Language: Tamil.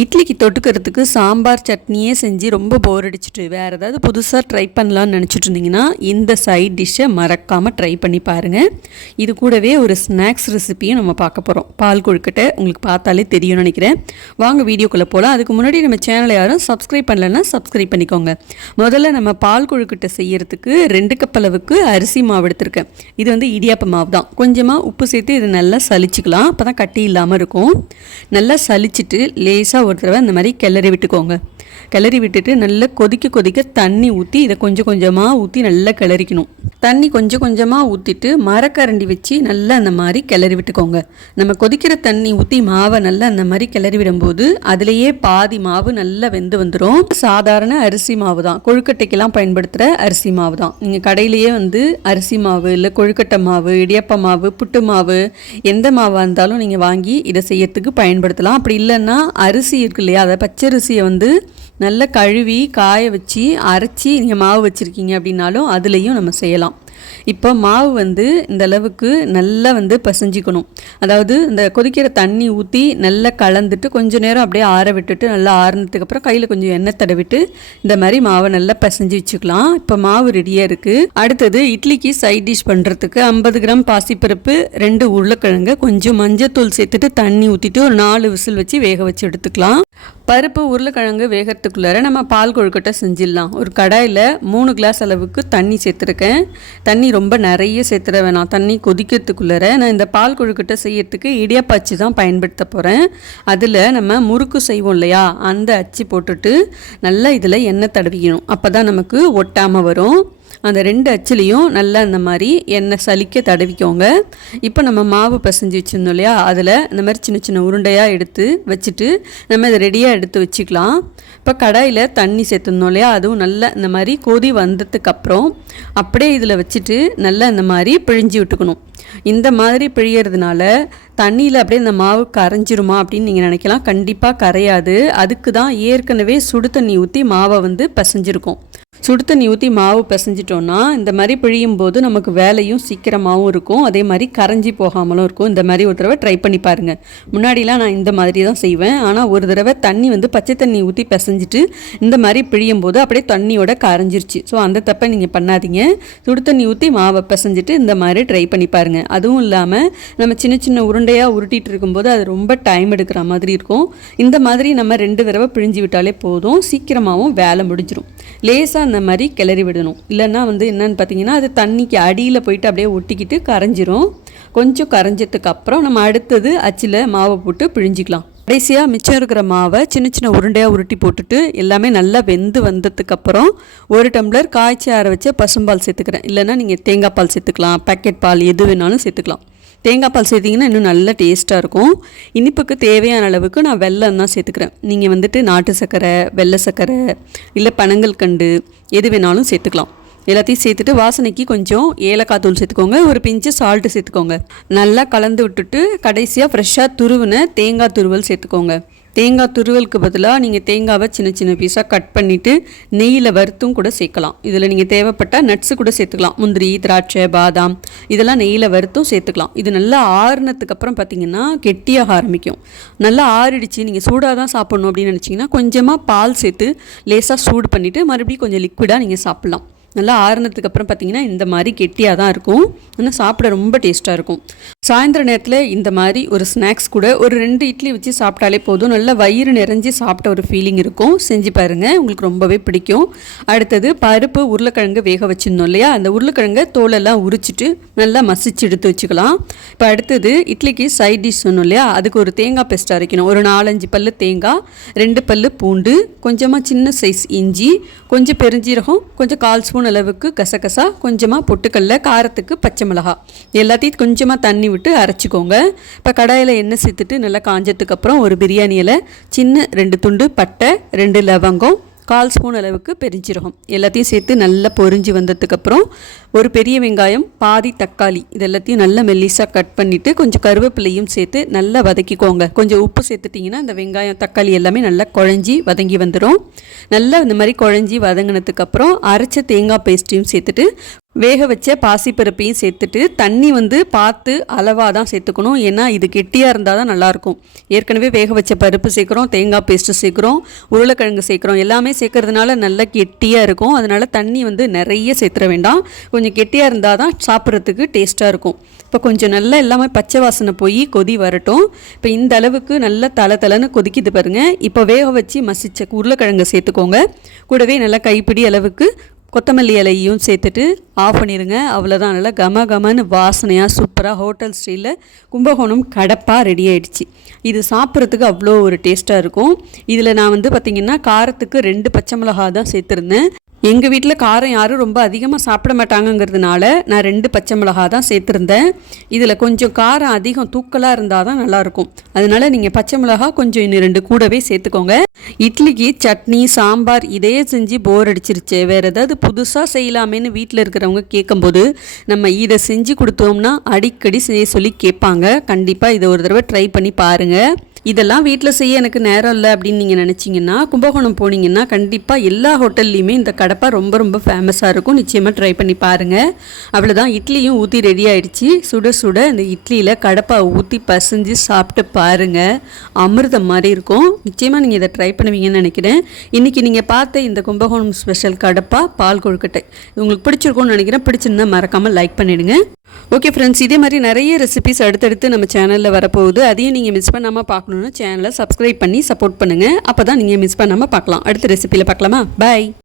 இட்லிக்கு தொட்டுக்கிறதுக்கு சாம்பார் சட்னியே செஞ்சு ரொம்ப போர் அடிச்சுட்டு வேறு ஏதாவது புதுசாக ட்ரை பண்ணலான்னு நினச்சிட்டு இருந்தீங்கன்னா இந்த சைட் டிஷ்ஷை மறக்காமல் ட்ரை பண்ணி பாருங்கள். இது கூடவே ஒரு ஸ்நாக்ஸ் ரெசிப்பியும் நம்ம பார்க்க போகிறோம். பால் கொழுக்கட்டை உங்களுக்கு பார்த்தாலே தெரியும்னு நினைக்கிறேன். வாங்க வீடியோக்குள்ளே போகலாம். அதுக்கு முன்னாடி நம்ம சேனலை யாரும் சப்ஸ்கிரைப் பண்ணலைன்னா சப்ஸ்கிரைப் பண்ணிக்கோங்க. முதல்ல நம்ம பால் கொழுக்கட்டை செய்யறதுக்கு 2 கப் அளவுக்கு அரிசி மாவு எடுத்திருக்கேன். இது இடியாப்ப மாவு தான். கொஞ்சமாக உப்பு சேர்த்து இது நல்லா சலிச்சுக்கலாம். அப்போ தான் கட்டி இல்லாமல் இருக்கும். நல்லா சலிச்சுட்டு லேசாக ஒரு தடவை இந்த மாதிரி கிளறி விட்டுக்கோங்க. கிளறி விட்டுட்டு நல்லா கொதிக்க தண்ணி ஊற்றி இதை கொஞ்சம் கொஞ்சமாக ஊற்றி நல்லா கிளறிக்கணும். தண்ணி கொஞ்சம் கொஞ்சமாக ஊற்றிட்டு மரக்கரண்டி வச்சு நல்லா அந்த மாதிரி கிளறி விட்டுக்கோங்க. நம்ம கொதிக்கிற தண்ணி ஊற்றி மாவை நல்லா அந்த மாதிரி கிளறி விடும்போது அதுலேயே பாதி மாவு நல்லா வெந்து வந்துடும். சாதாரண அரிசி மாவு தான், கொழுக்கட்டைக்கெல்லாம் பயன்படுத்துகிற அரிசி மாவு தான். நீங்கள் கடையிலேயே அரிசி மாவு இல்லை கொழுக்கட்டை மாவு, இடியாப்ப மாவு, புட்டு மாவு, எந்த மாவாக இருந்தாலும் நீங்கள் வாங்கி இதை செய்யறதுக்கு பயன்படுத்தலாம். அப்படி இல்லைன்னா அரிசி இருக்கு இல்லையா, அதை பச்சரிசியை நல்லா கழுவி காய வச்சு அரைச்சி நீங்கள் மாவு வச்சுருக்கீங்க அப்படின்னாலும் அதுலேயும் நம்ம செய்யலாம். இப்போ மாவு இந்த அளவுக்கு நல்லா பசஞ்சிக்கணும். அதாவது இந்த கொதிக்கிற தண்ணி ஊற்றி நல்லா கலந்துட்டு கொஞ்சம் நேரம் அப்படியே ஆற விட்டுட்டு நல்லா ஆறுனதுக்கப்புறம் கையில் கொஞ்சம் எண்ணெய் தடவிட்டு இந்த மாதிரி மாவை நல்லா பசைஞ்சு வச்சுக்கலாம். இப்போ மாவு ரெடியாக இருக்குது. அடுத்தது இட்லிக்கு சைட் டிஷ் பண்ணுறதுக்கு 50 கிராம் பாசிப்பருப்பு, 2 உருளைக்கிழங்கு, கொஞ்சம் மஞ்சத்தூள் சேர்த்துட்டு தண்ணி ஊற்றிட்டு ஒரு 4 விசில் வச்சு வேக வச்சு எடுத்துக்கலாம். பருப்பு உருளைக்கிழங்கு வேகிறதுக்குள்ளார நம்ம பால் கொழுக்கட்டை செஞ்சிடலாம். ஒரு கடாயில் 3 கிளாஸ் அளவுக்கு தண்ணி சேர்த்துருக்கேன். தண்ணி ரொம்ப நிறைய சேர்த்துட வேணாம். தண்ணி கொதிக்கிறதுக்குள்ளார நான் இந்த பால் கொழுக்கட்டை செய்யறதுக்கு இடியாப்ப அச்சு தான் பயன்படுத்த போகிறேன். அதில் நம்ம முறுக்கு செய்வோம் இல்லையா, அந்த அச்சு போட்டுட்டு நல்லா இதில் எண்ணெய் தடவிக்கணும். அப்போ தான் நமக்கு ஒட்டாமல் வரும். அந்த 2 அச்சுலேயும் நல்லா இந்த மாதிரி எண்ணெய் சலிக்க தடவிக்கோங்க. இப்போ நம்ம மாவு பசைஞ்சு வச்சுருந்தோம் இல்லையா, அதில் இந்த மாதிரி சின்ன சின்ன உருண்டையாக எடுத்து வச்சுட்டு நம்ம இதை ரெடியாக எடுத்து வச்சுக்கலாம். இப்போ கடாயில் தண்ணி சேர்த்துருந்தோம் இல்லையா, அதுவும் நல்லா இந்த மாதிரி கொதி வந்ததுக்கப்புறம் அப்படியே இதில் வச்சுட்டு நல்லா இந்த மாதிரி பிழிஞ்சு விட்டுக்கணும். இந்த மாதிரி பிழியறதுனால தண்ணியில் அப்படியே இந்த மாவு கரைஞ்சிருமா அப்படின்னு நீங்கள் நினைக்கலாம். கண்டிப்பாக கரையாது. அதுக்கு தான் ஏற்கனவே சுடு தண்ணி ஊற்றி மாவை பசைஞ்சிருக்கும். சுடு தண்ணி ஊற்றி மாவு பிசைஞ்சிட்டோன்னா இந்த மாதிரி பிழியும் போது நமக்கு வேலையும் சீக்கிரமாகவும் இருக்கும், அதே மாதிரி கரைஞ்சி போகாமலும் இருக்கும். இந்த மாதிரி ஒரு தடவை ட்ரை பண்ணி பாருங்கள். முன்னாடிலாம் நான் இந்த மாதிரி தான் செய்வேன். ஆனால் ஒரு தடவை தண்ணி பச்சை தண்ணி ஊற்றி பிசைஞ்சிட்டு இந்த மாதிரி பிழியும் போது அப்படியே தண்ணியோட கரைஞ்சிருச்சு. ஸோ அந்த தப்பை நீங்கள் பண்ணாதீங்க. சுடு தண்ணி ஊற்றி மாவை பிசைஞ்சிட்டு இந்த மாதிரி ட்ரை பண்ணி பாருங்கள். அதுவும் இல்லாமல் நம்ம சின்ன சின்ன உருண்டையாக உருட்டிகிட்டு இருக்கும்போது அது ரொம்ப டைம் எடுக்கிற மாதிரி இருக்கும். இந்த மாதிரி நம்ம 2 தடவை பிழிஞ்சு விட்டாலே போதும், சீக்கிரமாகவும் வேலை முடிஞ்சிடும். லேசாக அந்த மாதிரி கிளறி விடணும். இல்லைன்னா என்னன்னு பார்த்தீங்கன்னா அது தண்ணிக்கு அடியில் போயிட்டு அப்படியே ஒட்டிக்கிட்டு கரைஞ்சிரும். கொஞ்சம் கரைஞ்சதுக்கு அப்புறம் நம்ம அடுத்தது அச்சில் மாவை போட்டு பிழிஞ்சிக்கலாம். கடைசியாக மிச்சம் இருக்கிற மாவை சின்ன சின்ன உருண்டையாக உருட்டி போட்டுட்டு எல்லாமே நல்லா வெந்து வந்ததுக்கப்புறம் 1 டம்ளர் காய்ச்சி ஆற வச்ச பசும்பால் சேர்த்துக்கிறேன். இல்லைன்னா நீங்கள் தேங்காய் பால் சேர்த்துக்கலாம், பேக்கெட் பால் எது வேணாலும் சேர்த்துக்கலாம். தேங்காய் பால் சேர்த்திங்கன்னா இன்னும் நல்லா டேஸ்ட்டாக இருக்கும். இனிப்புக்கு தேவையான அளவுக்கு நான் வெல்லம் தான் சேர்த்துக்கிறேன். நீங்கள் நாட்டு சர்க்கரை, வெள்ளை சர்க்கரை இல்லை பனங்கல்கண்டு எது வேணாலும் சேர்த்துக்கலாம். எல்லாத்தையும் சேர்த்துட்டு வாசனைக்கு கொஞ்சம் ஏலக்காய் தூள் சேர்த்துக்கோங்க, ஒரு பிஞ்சு சால்ட்டு சேர்த்துக்கோங்க. நல்லா கலந்து விட்டுட்டு கடைசியாக ஃப்ரெஷ்ஷாக துருவின தேங்காய் துருவல் சேர்த்துக்கோங்க. தேங்காய் துருவலுக்கு பதிலாக நீங்கள் தேங்காவை சின்ன சின்ன பீஸாக கட் பண்ணிவிட்டு நெய்யில் வறுத்தும் கூட சேர்க்கலாம். இதில் நீங்கள் தேவைப்பட்டால் நட்ஸு கூட சேர்த்துக்கலாம். முந்திரி, திராட்சை, பாதாம் இதெல்லாம் நெய்யில் வறுத்தும் சேர்த்துக்கலாம். இது நல்லா ஆறுனதுக்கு அப்புறம் பார்த்திங்கன்னா கெட்டியாக ஆரம்பிக்கும். நல்லா ஆறிடுச்சு, நீங்கள் சூடாக தான் சாப்பிட்ணும் அப்படின்னு நினச்சிங்கன்னா கொஞ்சமாக பால் சேர்த்து லேசாக சூடு பண்ணிவிட்டு மறுபடியும் கொஞ்சம் லிக்விடாக நீங்கள் சாப்பிட்லாம். நல்லா ஆறுனதுக்கு அப்புறம் பார்த்திங்கன்னா இந்த மாதிரி கெட்டியாக தான் இருக்கும். ஆனால் சாப்பிட ரொம்ப டேஸ்ட்டாக இருக்கும். சாயந்தர நேரத்தில் இந்த மாதிரி ஒரு ஸ்நாக்ஸ் கூட ஒரு 2 இட்லி வச்சு சாப்பிட்டாலே போதும். நல்லா வயிறு நிறைஞ்சி சாப்பிட்ட ஒரு ஃபீலிங் இருக்கும். செஞ்சு பாருங்கள், உங்களுக்கு ரொம்பவே பிடிக்கும். அடுத்தது பருப்பு உருளைக்கிழங்கு வேக வச்சுருந்தோம் இல்லையா, அந்த உருளைக்கிழங்கை தோலெல்லாம் உரிச்சிட்டு நல்லா மசிச்சு எடுத்து வச்சுக்கலாம். இப்போ அடுத்தது இட்லிக்கு சைட் டிஷ் சொன்னோம் இல்லையா, அதுக்கு ஒரு தேங்காய் பேஸ்ட் அரைக்கணும். ஒரு 4-5 பல்லு தேங்காய், 2 பல்லு பூண்டு, கொஞ்சமாக சின்ன சைஸ் இஞ்சி, கொஞ்சம் பெருஞ்சீரகம், கொஞ்சம் 1/4 ஸ்பூன் அளவுக்கு கசகசா, கொஞ்சமாக பொட்டுக்கடலை, காரத்துக்கு பச்சை மிளகாய் எல்லாத்தையும் கொஞ்சமாக தண்ணி விட்டு அரைச்சிக்கோங்க. இப்போ கடாயில் எண்ணெய் சேர்த்துட்டு நல்லா காஞ்சதுக்கு அப்புறம் ஒரு பிரியாணி இலை, சின்ன 2 துண்டு பட்டை, 2 லவங்கம், 1/4 ஸ்பூன் அளவுக்கு பெருஞ்சீரகம் எல்லாத்தையும் சேர்த்து நல்லா பொரிஞ்சு வந்ததுக்கப்புறம் ஒரு பெரிய வெங்காயம், பாதி தக்காளி இது எல்லாத்தையும் நல்லா மெல்லிஸாக கட் பண்ணிவிட்டு கொஞ்சம் கருவேப்பிலையும் சேர்த்து நல்லா வதக்கிக்கோங்க. கொஞ்சம் உப்பு சேர்த்துட்டிங்கன்னா இந்த வெங்காயம் தக்காளி எல்லாமே நல்லா குழஞ்சி வதங்கி வந்துடும். நல்லா இந்த மாதிரி குழஞ்சி வதங்கினதுக்கப்புறம் அரைச்ச தேங்காய் பேஸ்ட்டையும் சேர்த்துட்டு வேக வச்ச பாசிப்பருப்பையும் சேர்த்துட்டு தண்ணி வந்து பார்த்து அளவாக தான் சேர்த்துக்கணும். ஏன்னா இது கெட்டியாக இருந்தால் தான் நல்லாயிருக்கும். ஏற்கனவே வேக வச்ச பருப்பு சேர்க்குறோம், தேங்காய் பேஸ்ட்டு சேர்க்குறோம், உருளைக்கிழங்கு சேர்க்குறோம். எல்லாமே சேர்க்கறதுனால நல்லா கெட்டியாக இருக்கும். அதனால் தண்ணி வந்து நிறைய சேர்த்துற வேண்டாம். கொஞ்சம் கெட்டியாக இருந்தால் தான் சாப்பிட்றதுக்கு டேஸ்ட்டாக இருக்கும். இப்போ கொஞ்சம் நல்லா எல்லாமே பச்சை வாசனை போய் கொதி வரட்டும். இப்போ இந்த அளவுக்கு நல்லா தலை கொதிக்குது பாருங்கள். இப்போ வேக வச்சு மசிச்ச உருளைக்கிழங்கு சேர்த்துக்கோங்க. கூடவே நல்லா கைப்பிடி அளவுக்கு கொத்தமல்லி இலையும் சேர்த்துட்டு ஆஃப் பண்ணிடுங்க. அவ்வளோதான், நல்லா கமன்னு வாசனையாக சூப்பராக ஹோட்டல் ஸ்டைலில் கும்பகோணம் கடப்பா ரெடி ஆகிடுச்சு. இது சாப்பிட்றதுக்கு அவ்வளோ ஒரு டேஸ்ட்டாக இருக்கும். இதில் நான் வந்து பார்த்திங்கன்னா காரத்துக்கு 2 பச்சை மிளகா தான் சேர்த்துருந்தேன். எங்கள் வீட்டில் காரம் யாரும் ரொம்ப அதிகமாக சாப்பிட மாட்டாங்கங்கிறதுனால நான் 2 பச்சை மிளகா தான் சேர்த்துருந்தேன். இதில் கொஞ்சம் காரம் அதிகம் தூக்கலாக இருந்தால் தான் நல்லாயிருக்கும். அதனால் நீங்கள் பச்சை மிளகா கொஞ்சம் இன்னும் 2 கூடவே சேர்த்துக்கோங்க. இட்லிக்கு சட்னி சாம்பார் இதே செஞ்சு போர் அடிச்சிருச்சு, வேறு ஏதாவது புதுசாக செய்யலாமேன்னு வீட்டில் இருக்கிறவங்க கேட்கும்போது நம்ம இதை செஞ்சு கொடுத்தோம்னா அடிக்கடி செய்ய சொல்லி கேட்பாங்க. கண்டிப்பாக இதை ஒரு தடவை ட்ரை பண்ணி பாருங்கள். இதெல்லாம் வீட்டில் செய்ய எனக்கு நேரம் இல்லை அப்படின்னு நீங்கள் நினச்சிங்கன்னா கும்பகோணம் போனீங்கன்னா கண்டிப்பாக எல்லா ஹோட்டல்லையுமே இந்த கடப்பா ரொம்ப ஃபேமஸாக இருக்கும். நிச்சயமாக ட்ரை பண்ணி பாருங்கள். அவ்வளோதான், இட்லியும் ஊற்றி ரெடி ஆகிடுச்சு. சுட சுட இந்த இட்லியில் கடப்பா ஊற்றி பசைஞ்சு சாப்பிட்டு பாருங்கள், அமிர்தம் மாதிரி இருக்கும். நிச்சயமாக நீங்கள் இதை ட்ரை பண்ணுவீங்கன்னு நினைக்கிறேன். இன்றைக்கி நீங்கள் பார்த்த இந்த கும்பகோணம் ஸ்பெஷல் கடப்பா பால் கொழுக்கட்டை உங்களுக்கு பிடிச்சிருக்கும்னு நினைக்கிறேன். பிடிச்சிருந்தா மறக்காமல் லைக் பண்ணிவிடுங்க. ஓகே ஃப்ரெண்ட்ஸ், இதே மாதிரி நிறைய ரெசிபிஸ் அடுத்தடுத்து நம்ம சேனலில் வரப்போகுது. அதையும் நீங்கள் மிஸ் பண்ணாமல் பார்க்கணுன்னா சேனலை சப்ஸ்கிரைப் பண்ணி சப்போர்ட் பண்ணுங்கள். அப்போ தான் நீங்கள் மிஸ் பண்ணாமல் பார்க்கலாம். அடுத்த ரெசிபியில் பார்க்கலாமா? பாய்.